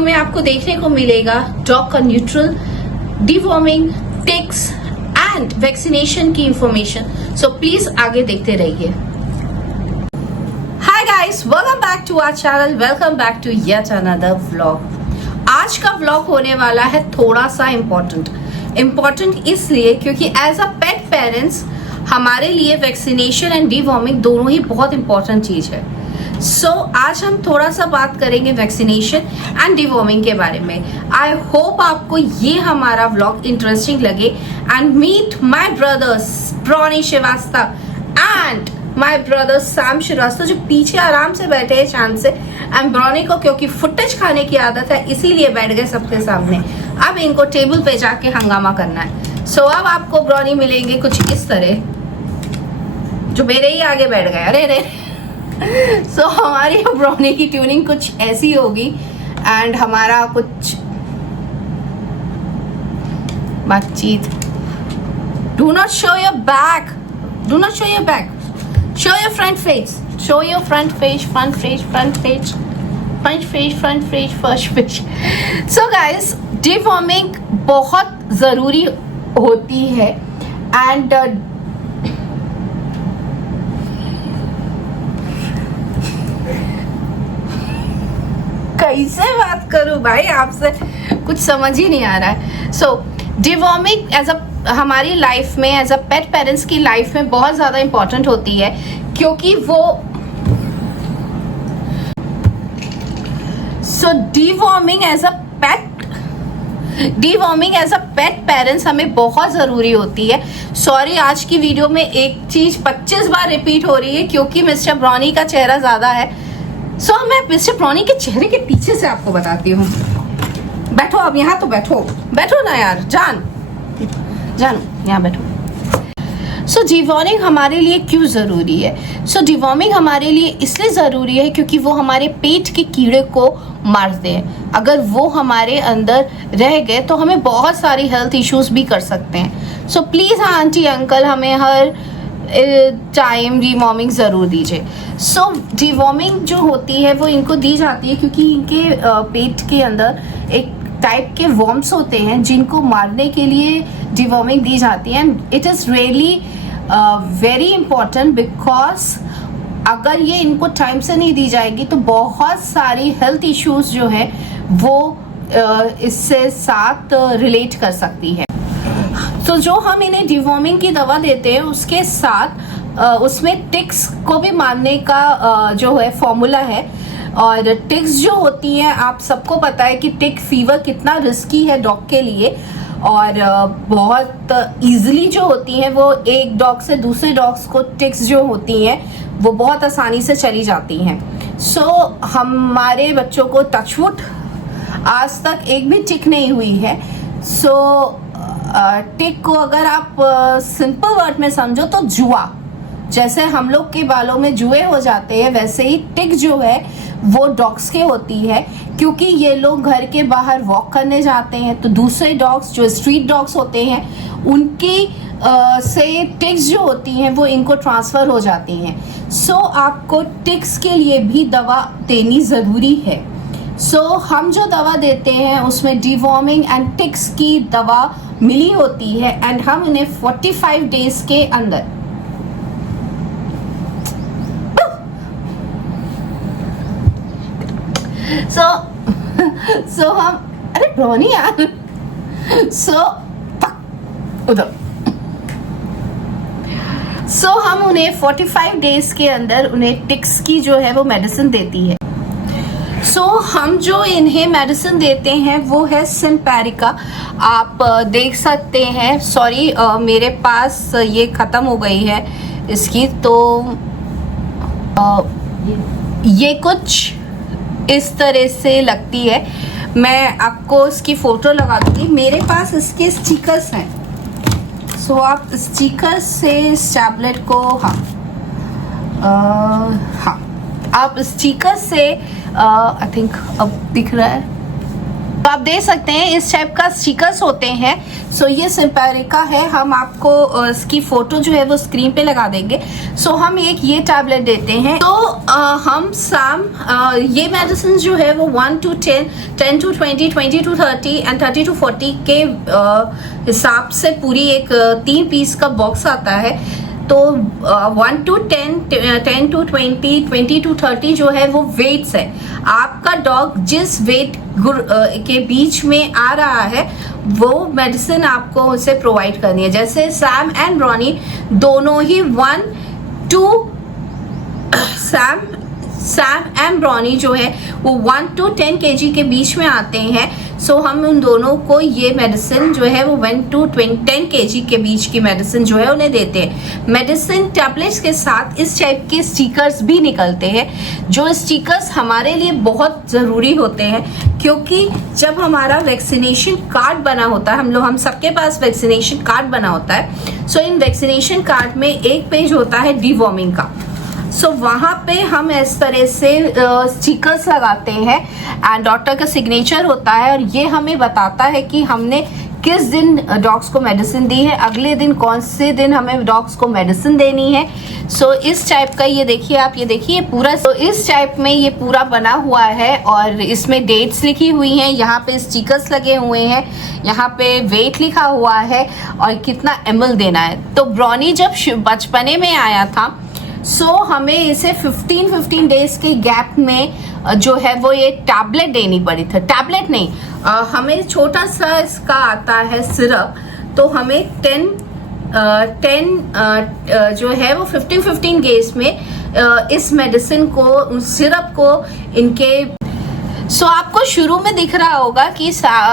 Video में आपको देखने को मिलेगा डॉग का neutral, deworming, ticks and vaccination की इंफॉर्मेशन। सो प्लीज आगे देखते रहिए। Hi guys, welcome back to our channel, welcome back to yet another vlog. आज का व्लॉग होने वाला है थोड़ा सा इम्पोर्टेंट इसलिए क्योंकि एज अ पेट पेरेंट्स हमारे लिए वैक्सीनेशन एंड डिवॉर्मिंग दोनों ही बहुत इंपॉर्टेंट चीज है। आज हम थोड़ा सा बात करेंगे वैक्सीनेशन एंड डिवॉर्मिंग के बारे में। आई होप आपको ये हमारा व्लॉग इंटरेस्टिंग लगे and meet my brothers Brownie Shrivastava and my brother Sam Shrivastava, जो पीछे आराम से बैठे हैं शांत से। एंड ब्रॉनी को क्योंकि फुटेज खाने की आदत है इसीलिए बैठ गए सबके सामने। अब इनको टेबल पे जाके हंगामा करना है। अब आपको ब्रॉनी मिलेंगे कुछ इस तरह, जो मेरे ही आगे बैठ गए। अरे रे हमारी ब्रॉनी की ट्यूनिंग कुछ ऐसी होगी एंड हमारा कुछ बातचीत। Do not show your back, do not show your back, show your front face, show your front face, front face, front face, front face, front face, first face. So guys, deworming बहुत जरूरी होती है and कैसे बात करूं भाई आपसे, कुछ समझ ही नहीं आ रहा है। डिवॉर्मिंग एज अ हमारी लाइफ में, एज अ पेट पेरेंट्स की लाइफ में बहुत ज्यादा इंपॉर्टेंट होती है क्योंकि वो deworming as a pet parents हमें बहुत जरूरी होती है। सॉरी, आज की वीडियो में एक चीज 25 बार रिपीट हो रही है क्योंकि मिस्टर ब्रॉनी का चेहरा ज्यादा है। मैं मिस्टर ब्रॉनी के चेहरे के पीछे से आपको बताती हूँ। बैठो, अब यहाँ तो बैठो ना यार, जानो यहाँ बैठो। डिवॉर्मिंग हमारे लिए क्यों जरूरी है? डिवॉर्मिंग हमारे लिए इसलिए जरूरी है क्योंकि वो हमारे पेट के कीड़े को मारते हैं। अगर वो हमारे अंदर रह गए तो हमें बहुत सारी हेल्थ इश्यूज भी कर सकते हैं। प्लीज हाँ आंटी अंकल, हमें हर टाइम डिवॉर्मिंग जरूर दीजिए। डिवॉर्मिंग जो होती है वो इनको दी जाती है क्योंकि इनके पेट के अंदर एक टाइप के वॉर्म्स होते हैं जिनको मारने के लिए डिवॉर्मिंग दी जाती है। And it is really very important because अगर ये इनको टाइम से नहीं दी जाएगी तो बहुत सारी हेल्थ इश्यूज जो है वो इससे साथ रिलेट कर सकती है। जो हम इन्हें डिवॉर्मिंग की दवा देते हैं उसके साथ उसमें टिक्स को भी मारने का जो है फॉर्मूला है। और टिक्स जो होती हैं, आप सबको पता है कि टिक फीवर कितना रिस्की है डॉग के लिए और बहुत इजीली जो होती हैं वो एक डॉग से दूसरे डॉग्स को टिक्स जो होती हैं वो बहुत आसानी से चली जाती हैं। हमारे बच्चों को टचवुड आज तक एक भी टिक नहीं हुई है। टिक को अगर आप सिंपल वर्ड में समझो तो जुआ, जैसे हम लोग के बालों में जुए हो जाते हैं वैसे ही टिक जो है वो डॉग्स के होती है क्योंकि ये लोग घर के बाहर वॉक करने जाते हैं तो दूसरे डॉग्स जो स्ट्रीट डॉग्स होते हैं उनकी से टिक्स जो होती हैं वो इनको ट्रांसफर हो जाती हैं। आपको टिक्स के लिए भी दवा देनी ज़रूरी है। हम जो दवा देते हैं उसमें डिवॉर्मिंग एंड टिक्स की दवा मिली होती है एंड हम इन्हें 45 डेज के अंदर हम अरे ब्रॉनी यार उधर हम उन्हें 45 डेज के अंदर उन्हें टिक्स की जो है वो मेडिसिन देती है। हम जो इन्हें मेडिसिन देते हैं वो है सिम्पेरिका। आप देख सकते हैं, सॉरी मेरे पास ये ख़त्म हो गई है इसकी, तो ये कुछ इस तरह से लगती है। मैं आपको इसकी फ़ोटो लगा दूँगी, मेरे पास इसके स्टिकर्स हैं। आप स्टिकर से इस टैबलेट को हाँ आप स्टिकर से आई थिंक अब दिख रहा है, तो आप देख सकते हैं इस टाइप का स्टिकर्स होते हैं। सो ये सिम्पेरिका है, हम आपको इसकी फोटो जो है वो स्क्रीन पे लगा देंगे। सो हम एक ये टैबलेट देते हैं। तो हम सैम ये मेडिसिन जो है वो 1 to 10, 10 to 20, 20 to 30 and 30 to 40 के हिसाब से पूरी एक 3 पीस का बॉक्स आता है। तो 1 to 10, 10 to 20, 20 to 30 जो है वो वेट्स है। आपका डॉग जिस वेट के बीच में आ रहा है वो मेडिसिन आपको उसे प्रोवाइड करनी है। जैसे सैम एंड ब्रॉनी दोनों ही 1 to सैम एंड ब्रॉनी जो है वो 1 to 10 kg के बीच में आते हैं। सो हम उन दोनों को ये मेडिसिन जो है वो 1 to 10 kg के बीच की मेडिसिन जो है उन्हें देते हैं। मेडिसिन टैबलेट्स के साथ इस टाइप के स्टिकर्स भी निकलते हैं, जो स्टिकर्स हमारे लिए बहुत ज़रूरी होते हैं, क्योंकि जब हमारा वैक्सीनेशन कार्ड बना होता है, हम सबके पास वैक्सीनेशन कार्ड बना होता है। सो इन वैक्सीनेशन कार्ड में एक पेज होता है डिवॉर्मिंग का। सो वहाँ पे हम इस तरह से स्टिकर्स लगाते हैं एंड डॉक्टर का सिग्नेचर होता है और ये हमें बताता है कि हमने किस दिन डॉग्स को मेडिसिन दी है, अगले दिन कौन से दिन हमें डॉग्स को मेडिसिन देनी है। सो इस टाइप का ये देखिए, आप ये देखिए पूरा, तो इस टाइप में ये पूरा बना हुआ है और इसमें डेट्स लिखी हुई हैं, यहाँ पे स्टिकर्स लगे हुए हैं, यहाँ पे वेट लिखा हुआ है और कितना ml देना है। तो ब्रॉनी जब बचपने में आया था सो हमें इसे 15 डेज के गैप में जो है वो ये टैबलेट देनी पड़ी थी। टैबलेट नहीं, हमें छोटा सा इसका आता है सिरप, तो हमें 10 जो है वो 15 डेज में इस मेडिसिन को, सिरप को इनके सो आपको शुरू में दिख रहा होगा कि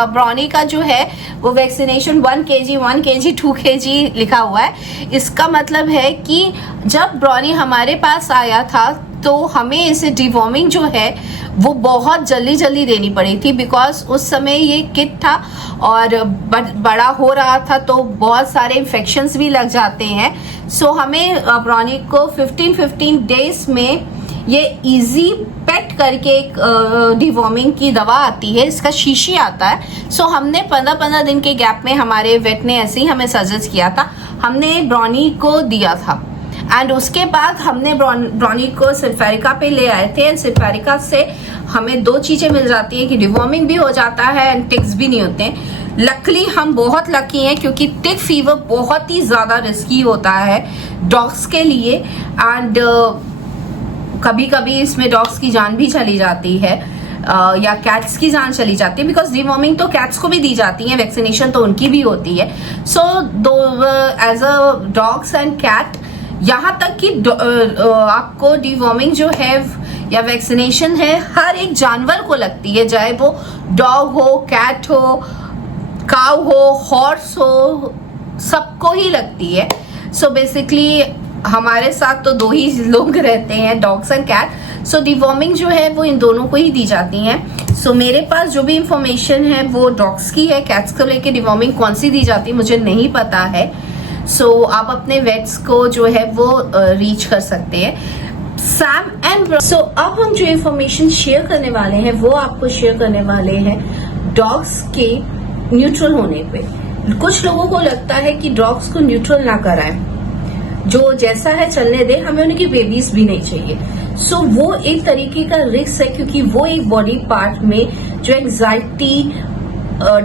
ब्रॉनी का जो है वो वैक्सीनेशन 1 kg, 2 kg लिखा हुआ है। इसका मतलब है कि जब ब्रॉनी हमारे पास आया था तो हमें इसे डिवॉर्मिंग जो है वो बहुत जल्दी देनी पड़ी थी, बिकॉज उस समय ये किड था और बड़ा हो रहा था तो बहुत सारे इन्फेक्शंस भी लग जाते हैं। सो हमें ब्रॉनी को 15 डेज में ये इजी पेट करके एक डिवॉर्मिंग की दवा आती है, इसका शीशी आता है। सो हमने 15 दिन के गैप में, हमारे वेट ने ऐसे ही हमें सजेस्ट किया था, हमने ब्रॉनी को दिया था एंड उसके बाद हमने ब्रॉनी को सिम्पेरिका पे ले आए थे। एंड सिम्पेरिका से हमें 2 चीजें मिल जाती है कि डिवॉर्मिंग भी हो जाता है एंड टिक्स भी नहीं होते हैं। लकली हम बहुत लकी हैं क्योंकि टिक फीवर बहुत ही ज्यादा रिस्की होता है डॉग्स के लिए एंड कभी कभी इसमें डॉग्स की जान भी चली जाती है या कैट्स की जान चली जाती है, बिकॉज डिवॉर्मिंग तो कैट्स को भी दी जाती है, वैक्सीनेशन तो उनकी भी होती है। So as a dogs and cat, यहाँ तक कि आपको डिवॉर्मिंग जो है या वैक्सीनेशन है हर एक जानवर को लगती है, चाहे वो डॉग हो, कैट हो, काऊ हो, हॉर्स हो, सबको ही लगती है। सो बेसिकली हमारे साथ तो 2 ही लोग रहते हैं, dogs and cat. So deworming जो है वो इन दोनों को ही दी जाती है। सो मेरे पास जो भी इंफॉर्मेशन है वो डॉग्स की है, कैट्स को लेके डिवॉर्मिंग कौन सी दी जाती है मुझे नहीं पता है। सो आप अपने वेट्स को जो है वो रीच कर सकते हैं। सैम एंड सो अब हम जो इंफॉर्मेशन शेयर करने वाले हैं वो आपको शेयर करने वाले हैं डॉग्स के न्यूट्रल होने पे। कुछ लोगों को लगता है कि डॉग्स को न्यूट्रल ना कराएं, जो जैसा है चलने दे, हमें उनकी बेबीज भी नहीं चाहिए। सो वो एक तरीके का रिस्क है, क्योंकि वो एक बॉडी पार्ट में जो एंजाइटी,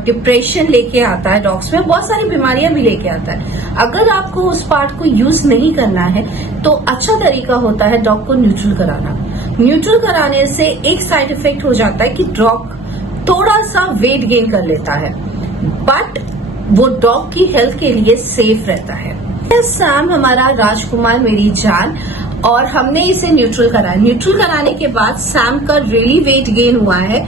डिप्रेशन लेके आता है, डॉग्स में बहुत सारी बीमारियां भी लेके आता है। अगर आपको उस पार्ट को यूज नहीं करना है तो अच्छा तरीका होता है डॉग को न्यूट्रल कराना। न्यूट्रल कराने से एक साइड इफेक्ट हो जाता है कि डॉग थोड़ा सा वेट गेन कर लेता है, बट वो डॉग की हेल्थ के लिए सेफ रहता है। सैम हमारा राजकुमार मेरी जान, और हमने इसे न्यूट्रल कराया। न्यूट्रल कराने के बाद सैम का रियली वेट गेन हुआ है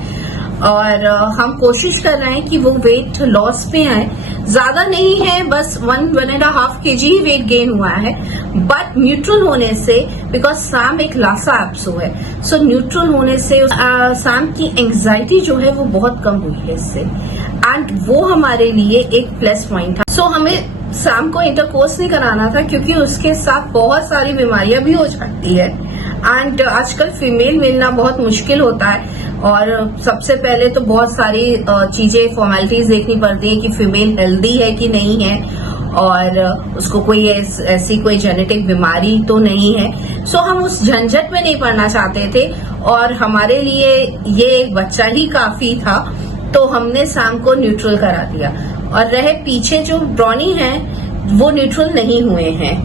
और हम कोशिश कर रहे हैं कि वो वेट लॉस पे आए। ज्यादा नहीं है, बस 1.5 kg ही वेट गेन हुआ है, बट न्यूट्रल होने से, बिकॉज सैम एक लासा एप्सो है, सो न्यूट्रल होने से सैम की एंग्जाइटी जो है वो बहुत कम हुई है इससे, एंड वो हमारे लिए एक प्लस पॉइंट था। सो हमें सैम को इंटरकोर्स नहीं कराना था क्योंकि उसके साथ बहुत सारी बीमारियां भी हो जाती है एंड आजकल फीमेल मिलना बहुत मुश्किल होता है और सबसे पहले तो बहुत सारी चीजें फॉर्मेलिटीज देखनी पड़ती है कि फीमेल हेल्दी है कि नहीं है, और उसको कोई ऐसी कोई जेनेटिक बीमारी तो नहीं है। सो हम उस झंझट में नहीं पड़ना चाहते थे, और हमारे लिए ये एक बच्चा ही काफी था, तो हमने सैम को न्यूट्रल करा दिया। और रहे पीछे जो ब्रॉनी हैं वो न्यूट्रल नहीं हुए हैं।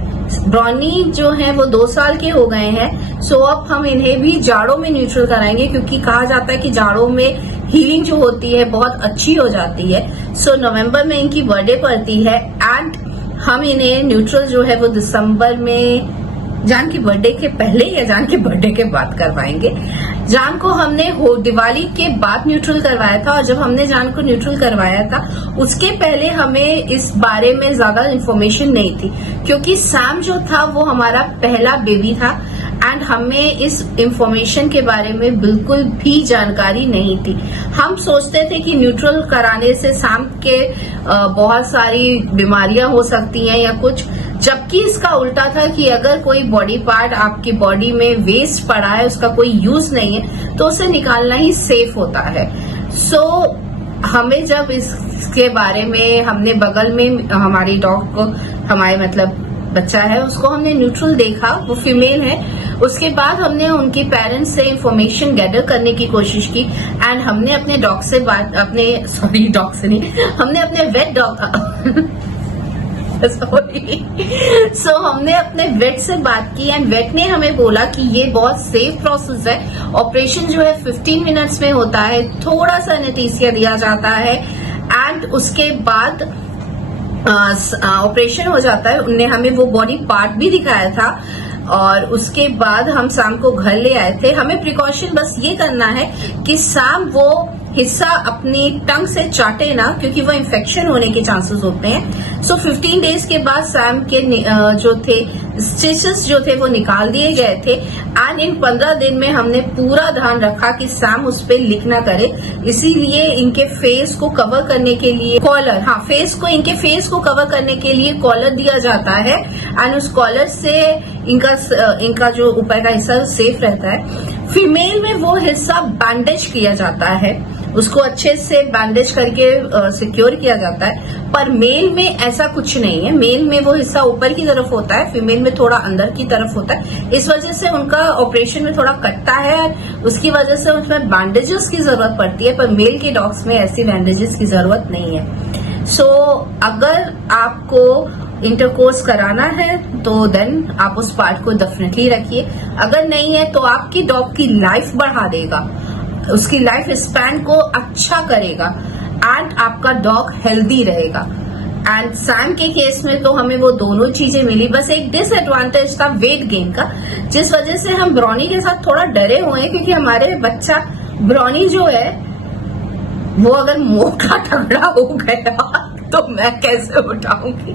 ब्रॉनी जो है वो 2 साल के हो गए हैं, सो अब हम इन्हें भी जाड़ों में न्यूट्रल कराएंगे, क्योंकि कहा जाता है कि जाड़ों में हीलिंग जो होती है बहुत अच्छी हो जाती है। सो नवंबर में इनकी बर्थडे पड़ती है, एंड हम इन्हें न्यूट्रल जो है वो दिसंबर में जान की बर्थडे के पहले या जान की बर्थडे के बाद करवाएंगे। जान को हमने दिवाली के बाद न्यूट्रल करवाया था, और जब हमने जान को न्यूट्रल करवाया था उसके पहले हमें इस बारे में ज्यादा इन्फॉर्मेशन नहीं थी, क्योंकि सैम जो था वो हमारा पहला बेबी था, एंड हमें इस इंफॉर्मेशन के बारे में बिल्कुल भी जानकारी नहीं थी। हम सोचते थे कि न्यूट्रल कराने से सैम के बहुत सारी बीमारियां हो सकती हैं या कुछ, जबकि इसका उल्टा था कि अगर कोई बॉडी पार्ट आपकी बॉडी में वेस्ट पड़ा है, उसका कोई यूज नहीं है, तो उसे निकालना ही सेफ होता है। सो हमें जब इसके बारे में हमने बगल में हमारी डॉग को, हमारे मतलब बच्चा है उसको हमने न्यूट्रल देखा, वो फीमेल है, उसके बाद हमने उनके पेरेंट्स से इंफॉर्मेशन गैदर करने की कोशिश की, एंड हमने अपने डॉग से बात हमने अपने वेट डॉग सो हमने अपने वेट से बात की, एंड वेट ने हमें बोला कि ये बहुत सेफ प्रोसेस है। ऑपरेशन जो है 15 मिनट्स में होता है, थोड़ा सा एनेस्थीसिया दिया जाता है, एंड उसके बाद ऑपरेशन हो जाता है। उनने हमें वो बॉडी पार्ट भी दिखाया था, और उसके बाद हम शाम को घर ले आए थे। हमें प्रिकॉशन बस ये करना है कि शाम वो हिस्सा अपनी टंग से चाटे ना, क्योंकि वो इन्फेक्शन होने के चांसेस होते हैं। सो 15 डेज के बाद सैम के जो थे स्टिचेस जो थे वो निकाल दिए गए थे, एंड इन 15 दिन में हमने पूरा ध्यान रखा कि सैम उस पर लिख ना करे। इसीलिए इनके फेस को कवर करने के लिए कॉलर, इनके फेस को कवर करने के लिए कॉलर दिया जाता है, एंड उस कॉलर से इनका जो ऊपर का हिस्सा सेफ रहता है। फीमेल में वो हिस्सा बैंडेज किया जाता है, उसको अच्छे से बैंडेज करके सिक्योर किया जाता है, पर मेल में ऐसा कुछ नहीं है। मेल में वो हिस्सा ऊपर की तरफ होता है, फीमेल में थोड़ा अंदर की तरफ होता है। इस वजह से उनका ऑपरेशन में थोड़ा कटता है, उसकी वजह से उसमें बैंडेजेस की जरूरत पड़ती है, पर मेल के डॉग्स में ऐसी बैंडेजेस की जरूरत नहीं है। सो अगर आपको इंटरकोर्स कराना है तो देन आप उस पार्ट को डेफिनेटली रखिए, अगर नहीं है तो आपकी डॉग की लाइफ बढ़ा देगा, उसकी लाइफ स्पैन को अच्छा करेगा, एंड आपका डॉग हेल्दी रहेगा। एंड सैम के केस में तो हमें वो दोनों चीजें मिली, बस एक डिसएडवांटेज था वेट गेन का, जिस वजह से हम ब्रॉनी के साथ थोड़ा डरे हुए हैं, क्योंकि हमारे बच्चा ब्रॉनी जो है वो अगर मोटा तगड़ा हो गया तो मैं कैसे उठाऊंगी,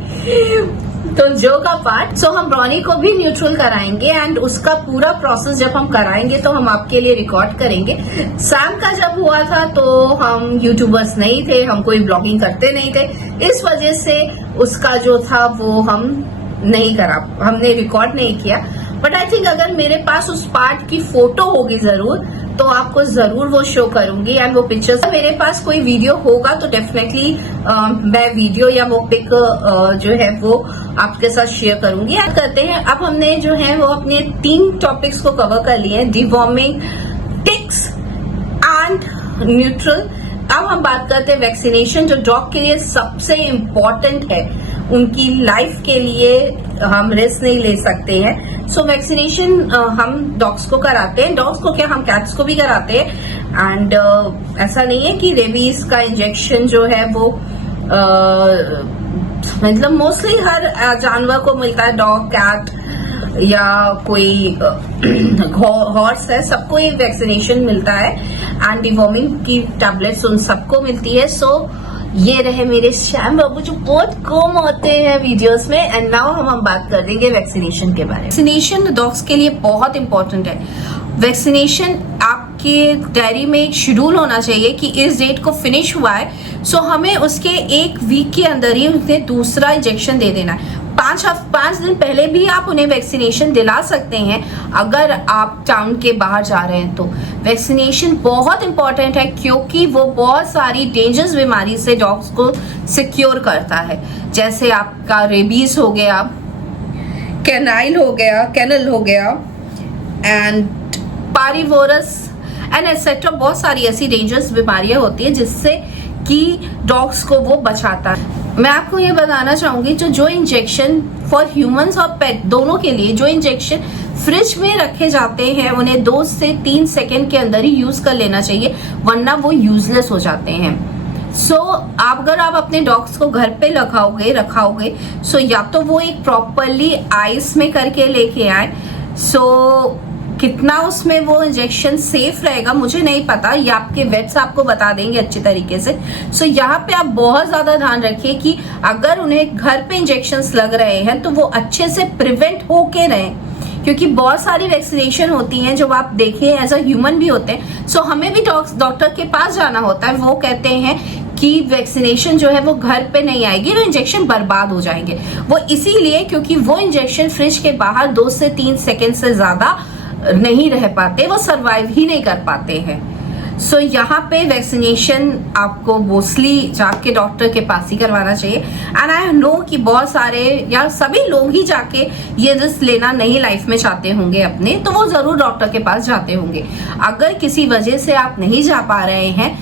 तो जो का पार्ट। सो हम ब्रॉनी को भी न्यूट्रल कराएंगे, एंड उसका पूरा प्रोसेस जब हम कराएंगे तो हम आपके लिए रिकॉर्ड करेंगे। सैम का जब हुआ था तो हम यूट्यूबर्स नहीं थे, हम कोई ब्लॉगिंग करते नहीं थे, इस वजह से उसका जो था वो हमने रिकॉर्ड नहीं किया। बट आई थिंक अगर मेरे पास उस पार्ट की फोटो होगी जरूर, तो आपको जरूर वो शो करूंगी, एंड वो पिक्चर्स मेरे पास कोई वीडियो होगा तो डेफिनेटली मैं वीडियो या वो पिक जो है वो आपके साथ शेयर करूंगी। याद करते हैं, अब हमने जो है वो अपने 3 टॉपिक्स को कवर कर लिए हैं, डिवॉर्मिंग, टिक्स एंड न्यूट्रल। अब हम बात करते हैं वैक्सीनेशन, जो डॉग के लिए सबसे इम्पोर्टेंट है, उनकी लाइफ के लिए हम रिस्क नहीं ले सकते हैं। सो वैक्सीनेशन हम डॉग्स को कराते हैं, डॉग्स को क्या हम कैट्स को भी कराते हैं, एंड ऐसा नहीं है कि रेबीज का इंजेक्शन जो है वो मतलब मोस्टली हर जानवर को मिलता है, डॉग, कैट या कोई हॉर्स है, सबको ये वैक्सीनेशन मिलता है, एंड डिवॉर्मिंग की टैबलेट्स उन सबको मिलती है। सो ये रहे मेरे श्याम बाबू जो बहुत कम होते हैं वीडियोस में, एंड नाउ हम बात कर देंगे वैक्सीनेशन के बारे में। वैक्सीनेशन डॉग्स के लिए बहुत इंपॉर्टेंट है। वैक्सीनेशन आपके डायरी में एक शेड्यूल होना चाहिए कि इस डेट को फिनिश हुआ है, सो हमें उसके 1 वीक के अंदर ही उसे दूसरा इंजेक्शन दे देना है। 5 दिन पहले भी आप उन्हें वैक्सीनेशन दिला सकते हैं अगर आप टाउन के बाहर जा रहे हैं। तो वैक्सीनेशन बहुत इंपॉर्टेंट है क्योंकि वो बहुत सारी डेंजरस बीमारी से डॉग्स को सिक्योर करता है, जैसे आपका रेबीज हो गया, कैनाइल हो गया एंड पारीवोरस एंड एटसेट्रा। बहुत सारी ऐसी डेंजरस बीमारियां होती है जिससे कि डॉग्स को वो बचाता है। मैं आपको ये बताना चाहूंगी जो इंजेक्शन फॉर ह्यूमंस और पेट दोनों के लिए जो इंजेक्शन फ्रिज में रखे जाते हैं उन्हें 2 से 3 सेकेंड के अंदर ही यूज कर लेना चाहिए, वरना वो यूजलेस हो जाते हैं। अगर आप अपने डॉग्स को घर पे रखाओगे सो या तो वो एक प्रॉपरली आइस में करके लेके आए। कितना उसमें वो इंजेक्शन सेफ रहेगा मुझे नहीं पता, ये आपके वेट्स आपको बता देंगे अच्छी तरीके से। यहाँ पे आप बहुत ज्यादा ध्यान रखिए कि अगर उन्हें घर पे इंजेक्शंस लग रहे हैं तो वो अच्छे से प्रिवेंट होके रहें, क्योंकि बहुत सारी वैक्सीनेशन होती हैं जो आप देखें एज अ ह्यूमन भी होते हैं। हमें भी डॉक्टर के पास जाना होता है, वो कहते हैं कि वैक्सीनेशन जो है वो घर पे नहीं आएगी, वो इंजेक्शन बर्बाद हो जाएंगे। वो इसीलिए क्योंकि वो इंजेक्शन फ्रिज के बाहर 2 से 3 सेकेंड से ज्यादा नहीं रह पाते, वो सरवाइव ही नहीं कर पाते हैं। यहाँ पे वैक्सीनेशन आपको मोस्टली जाके डॉक्टर के पास ही करवाना चाहिए। एंड आई नो कि बहुत सारे या सभी लोग ही जाके ये रिस्क लेना नहीं लाइफ में चाहते होंगे अपने, तो वो जरूर डॉक्टर के पास जाते होंगे। अगर किसी वजह से आप नहीं जा पा रहे हैं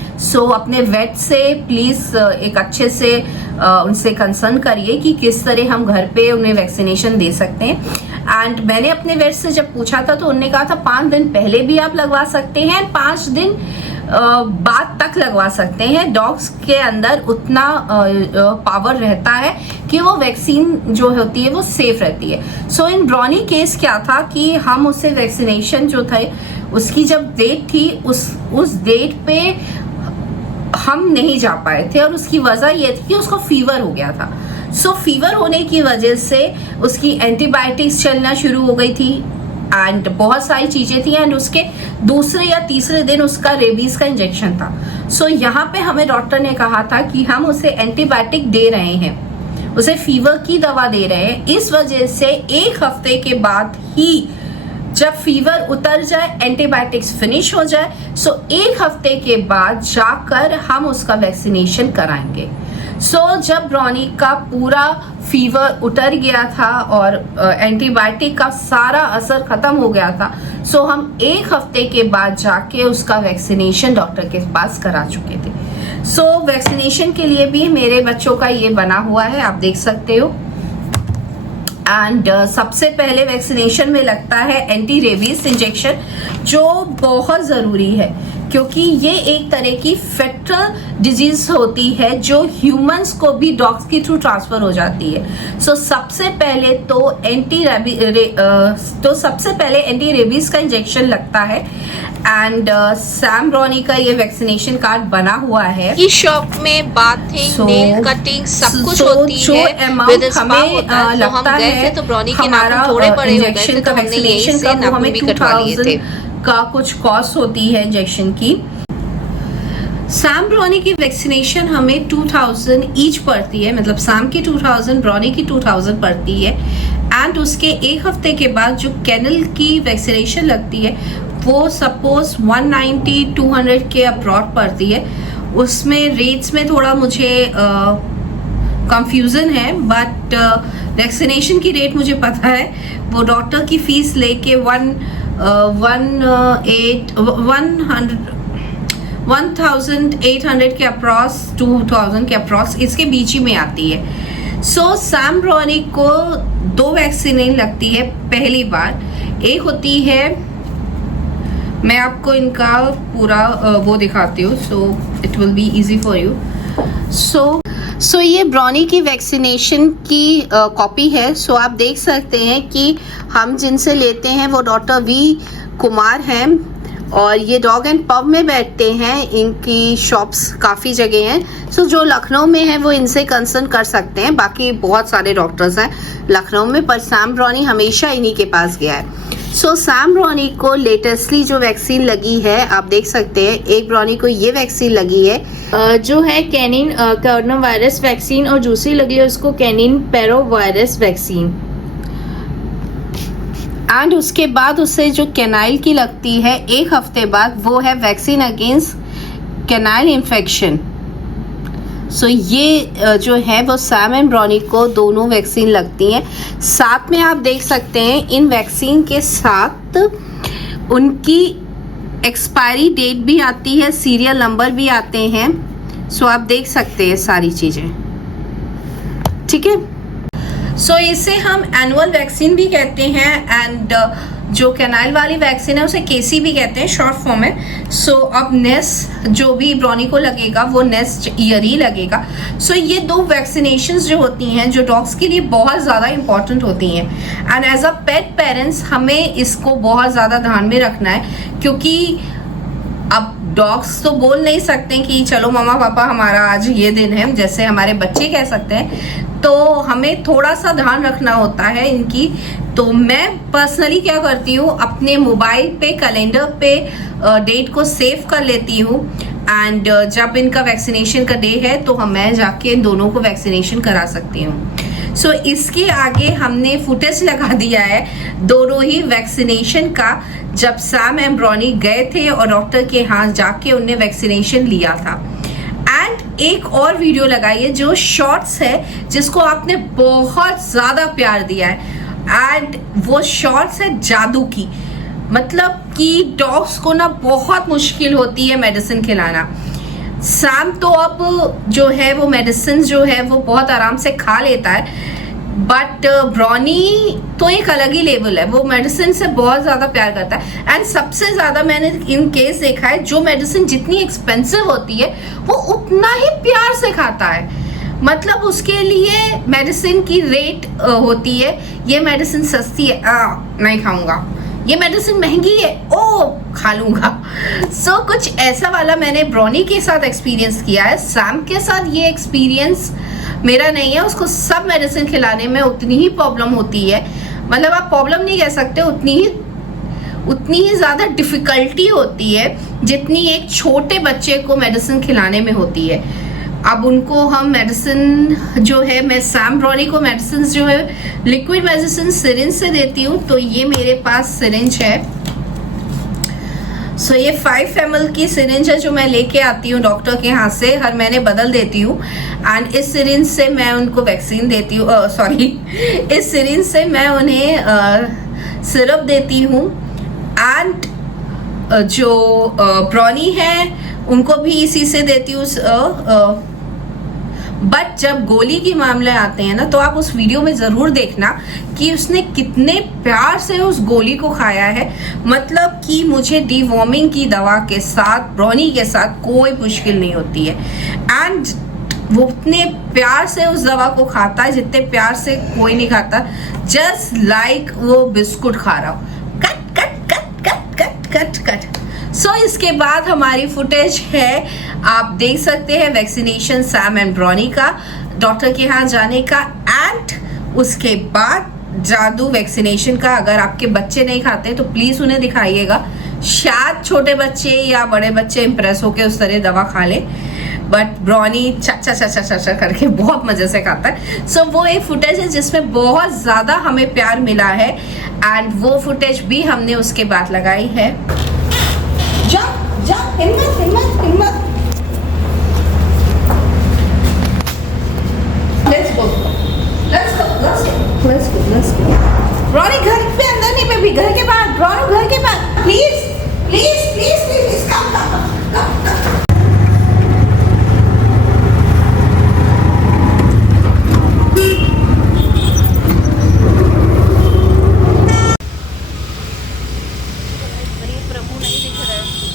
अपने वेट से प्लीज एक अच्छे से उनसे कंसर्न करिए कि किस तरह हम घर पे उन्हें वैक्सीनेशन दे सकते हैं। एंड मैंने अपने वेट से जब पूछा था तो उन्होंने कहा था 5 दिन पहले भी आप लगवा सकते हैं, 5 दिन बाद तक लगवा सकते हैं। डॉग्स के अंदर उतना पावर रहता है कि वो वैक्सीन जो होती है वो सेफ रहती है। इन ब्रॉनी केस क्या था कि हम उससे वैक्सीनेशन जो थे उसकी जब डेट थी उस डेट पे हम नहीं जा पाए थे, और उसकी वजह यह थी कि उसको फीवर हो गया था। फीवर होने की वजह से उसकी एंटीबायोटिक्स चलना शुरू हो गई थी एंड बहुत सारी चीजें थी, एंड उसके दूसरे या तीसरे दिन उसका रेबीज का इंजेक्शन था। यहाँ पे हमें डॉक्टर ने कहा था कि हम उसे एंटीबायोटिक दे रहे हैं, उसे फीवर की दवा दे रहे हैं। इस वजह से 1 हफ्ते के बाद ही जब फीवर उतर जाए, एंटीबायोटिक्स फिनिश हो जाए, 1 हफ्ते के बाद जाकर हम उसका वैक्सीनेशन कराएंगे। जब ब्रॉनी का पूरा फीवर उतर गया था और एंटीबायोटिक का सारा असर खत्म हो गया था, हम 1 हफ्ते के बाद जाके उसका वैक्सीनेशन डॉक्टर के पास करा चुके थे। वैक्सीनेशन के लिए भी मेरे बच्चों का ये बना हुआ है, आप देख सकते हो। एंड सबसे पहले वैक्सीनेशन में लगता है एंटी रेबीज इंजेक्शन, जो बहुत जरूरी है क्योंकि ये एक तरह की फेटल डिजीज होती है जो ह्यूमंस को भी डॉग्स के थ्रू ट्रांसफर हो जाती है। सबसे पहले एंटी रेबीज का इंजेक्शन लगता है। एंड सैम ब्रॉनी का ये वैक्सीनेशन कार्ड बना हुआ है। की शॉप में बाथिंग, नेल कटिंग सब कुछ होती है। अमाउंट हमें लगता है तो ब्रॉनी के नाखून थोड़े बड़े हो गए थे, तो हमने यहीं से नाखून भी कटवा लिए थे। का कुछ कॉस्ट होती है इंजेक्शन की। सैम ब्रॉनी की वैक्सीनेशन हमें 2000 ईच पड़ती है, मतलब सैम की 2000, ब्रॉनी की 2000 पड़ती है। एंड उसके 1 हफ्ते के बाद जो केनल की वैक्सीनेशन लगती है वो सपोज 190-200 के अप्रॉड पड़ती है। उसमें रेट्स में थोड़ा मुझे कंफ्यूजन है, बट वैक्सीनेशन की रेट मुझे पता है। वो डॉक्टर की फीस लेके 1800 के अप्रॉक्स 2000 के अप्रॉक्स इसके बीच ही में आती है। सैम ब्रॉनी को 2 वैक्सीन लगती है पहली बार। एक होती है, मैं आपको इनका पूरा वो दिखाती हूँ, it will be easy for you. ये ब्रॉनी की वैक्सीनेशन की कॉपी है। आप देख सकते हैं कि हम जिनसे लेते हैं वो डॉक्टर वी कुमार हैं, और ये डॉग एंड पब में बैठते हैं। इनकी शॉप्स काफ़ी जगह हैं। जो लखनऊ में है वो इनसे कंसर्न कर सकते हैं। बाकी बहुत सारे डॉक्टर्स हैं लखनऊ में, पर सैम ब्रॉनी हमेशा इन्हीं के पास गया है। सो सैम ब्रॉनी को लेटेस्टली जो वैक्सीन लगी है आप देख सकते हैं, एक ब्रॉनी को ये वैक्सीन लगी है जो है कैनिन कोरोना वायरस वैक्सीन, और दूसरी लगी है उसको कैनिन पेरो वायरस वैक्सीन। एंड उसके बाद उससे जो कैनाइल की लगती है 1 हफ्ते बाद, वो है वैक्सीन अगेंस्ट कैनाइल इन्फेक्शन। सो ये जो है वो सैम एंड ब्रॉनी को दोनों वैक्सीन लगती हैं। साथ में आप देख सकते हैं इन वैक्सीन के साथ उनकी एक्सपायरी डेट भी आती है, सीरियल नंबर भी आते हैं। सो आप देख सकते हैं सारी चीज़ें, ठीक है। सो इसे हम एनुअल वैक्सीन भी कहते हैं, एंड जो कैनाइल वाली वैक्सीन है उसे केसी भी कहते हैं शॉर्ट फॉर्म में। सो अब नेक्स्ट जो भी ब्रॉनी को लगेगा वो नेक्स्ट ईयर ही लगेगा। सो ये 2 वैक्सीनेशंस जो होती हैं जो डॉग्स के लिए बहुत ज़्यादा इंपॉर्टेंट होती हैं, and as a pet parents हमें इसको बहुत ज़्यादा ध्यान में रखना है, क्योंकि अब डॉग्स तो बोल नहीं सकते कि चलो मम्मा पापा हमारा आज ये दिन है, जैसे हमारे बच्चे कह सकते हैं, तो हमें थोड़ा सा ध्यान रखना होता है इनकी। तो मैं पर्सनली क्या करती हूँ, अपने मोबाइल पे कैलेंडर पे डेट को सेव कर लेती हूँ, एंड जब इनका वैक्सीनेशन का डे है तो मैं जाके इन दोनों को वैक्सीनेशन करा सकती हूँ। सो इसके आगे हमने फुटेज लगा दिया है दोनों ही वैक्सीनेशन का, जब सैम एंड ब्रॉनी गए थे और डॉक्टर के यहाँ जाके उनने वैक्सीनेशन लिया था। एंड एक और वीडियो लगाई है जो शॉर्ट्स है, जिसको आपने बहुत ज्यादा प्यार दिया है, एंड वो शॉर्ट्स है जादू की। मतलब कि डॉग्स को ना बहुत मुश्किल होती है मेडिसिन खिलाना। सैम तो अब जो है वो मेडिसिन जो है वो बहुत आराम से खा लेता है, बट ब्रॉनी तो एक अलग ही लेवल है, वो मेडिसिन से बहुत ज़्यादा प्यार करता है। एंड सबसे ज़्यादा मैंने इन केस देखा है, जो मेडिसिन जितनी एक्सपेंसिव होती है वो उतना ही प्यार से खाता है। मतलब उसके लिए मेडिसिन की रेट होती है, ये मेडिसिन सस्ती है, नहीं खाऊंगा, ये मेडिसिन महंगी है, ओ खा लूंगा। सो कुछ ऐसा वाला मैंने ब्रॉनी के साथ एक्सपीरियंस किया है। सैम के साथ ये एक्सपीरियंस मेरा नहीं है, उसको सब मेडिसिन खिलाने में उतनी ही प्रॉब्लम होती है। मतलब आप प्रॉब्लम नहीं कह सकते, उतनी ही ज़्यादा डिफिकल्टी होती है जितनी एक छोटे बच्चे को मेडिसिन खिलाने में होती है। अब उनको हम मेडिसिन जो है, मैं सैम ब्रॉनी को मेडिसिन जो है लिक्विड मेडिसिन सिरिंज से देती हूँ। तो ये मेरे पास सिरिंज है। सो ये 5 ml की सिरिंज है जो मैं लेके आती हूँ डॉक्टर के यहाँ से, हर महीने बदल देती हूँ। एंड इस सिरिंज से मैं उनको वैक्सीन देती हूँ, इस सिरिंज से मैं उन्हें सिरप देती हूँ। एंड जो ब्रॉनी है उनको भी इसी से देती हूँ। बट जब गोली के मामले आते हैं ना, तो आप उस वीडियो में ज़रूर देखना कि उसने कितने प्यार से उस गोली को खाया है। मतलब कि मुझे डीवॉर्मिंग की दवा के साथ, ब्रॉनी के साथ कोई मुश्किल नहीं होती है। एंड वो उतने प्यार से उस दवा को खाता है जितने प्यार से कोई नहीं खाता, जस्ट लाइक वो बिस्कुट खा रहा हो, cut cut cut cut cut cut cut. So इसके बाद हमारी फुटेज है, आप देख सकते हैं वैक्सीनेशन सैम एंड ब्रॉनी का, डॉक्टर के यहाँ जाने का, एंड उसके बाद जादू वैक्सीनेशन का। अगर आपके बच्चे नहीं खाते तो प्लीज़ उन्हें दिखाइएगा, शायद छोटे बच्चे या बड़े बच्चे इंप्रेस होके उस तरह दवा खा ले, बट ब्रॉनी चा करके बहुत मजे से खाता है। सो वो एक फुटेज है जिसमें बहुत ज़्यादा हमें प्यार मिला है, एंड वो फुटेज भी हमने उसके बाद लगाई है। हिम्मत हिम्मत हिम्मत, let's go let's go let's go let's go let's go. Brownie घर पे अंदर नहीं, बेबी घर के बाहर, ब्रॉनी घर के बाहर, please please please please come come come. Prabhu नहीं दिख रहा है।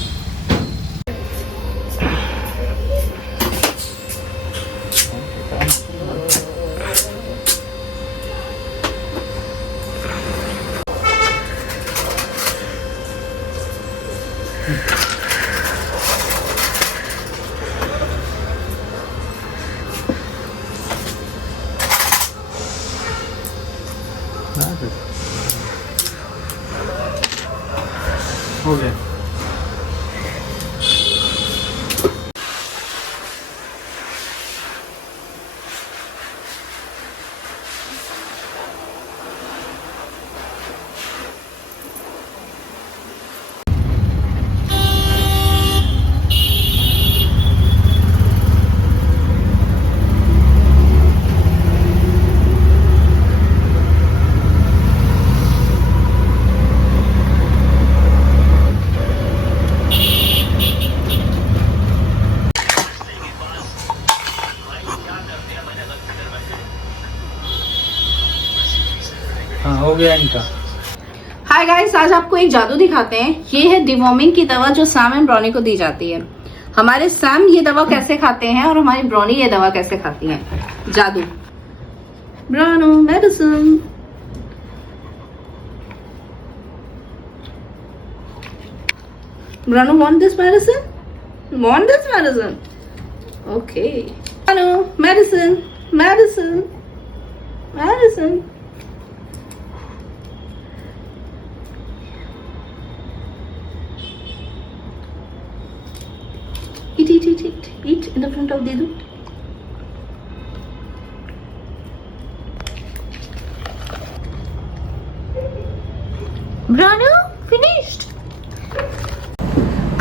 हो गया। हाँ हो गया इनका। हाय गाइस, आज आपको एक जादू दिखाते हैं। ये है डिवॉर्मिंग की दवा जो सैम एंड ब्रॉनी को दी जाती है। हमारे सैम ये दवा कैसे खाते हैं और हमारी ब्रॉनी ये दवा कैसे खाती है। जादू। ब्रानो medicine. Brano, want this medicine? Want this medicine? Okay. Brano, medicine, medicine, medicine. Eat, eat, eat, eat, eat in the front of Dedu. Brano, finished.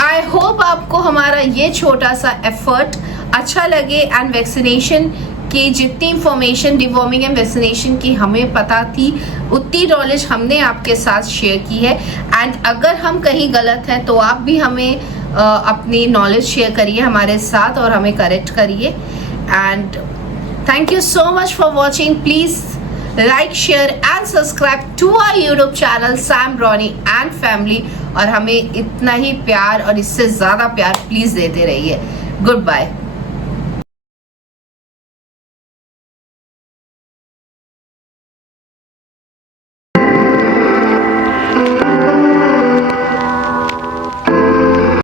I hope आपको हमारा ये छोटा सा एफर्ट अच्छा लगे एंड वैक्सीनेशन की जितनी इंफॉर्मेशन डिवॉर्मिंग एंड वैक्सीनेशन की हमें पता थी उतनी नॉलेज हमने आपके साथ शेयर की है। एंड अगर हम कहीं गलत हैं तो आप भी हमें अपनी नॉलेज शेयर करिए हमारे साथ और हमें करेक्ट करिए। And thank you so much for watching. Please like, share and subscribe to our YouTube channel Sam, Brownie and family. और हमें इतना ही प्यार और इससे ज्यादा प्यार प्लीज देते रहिए। Good bye.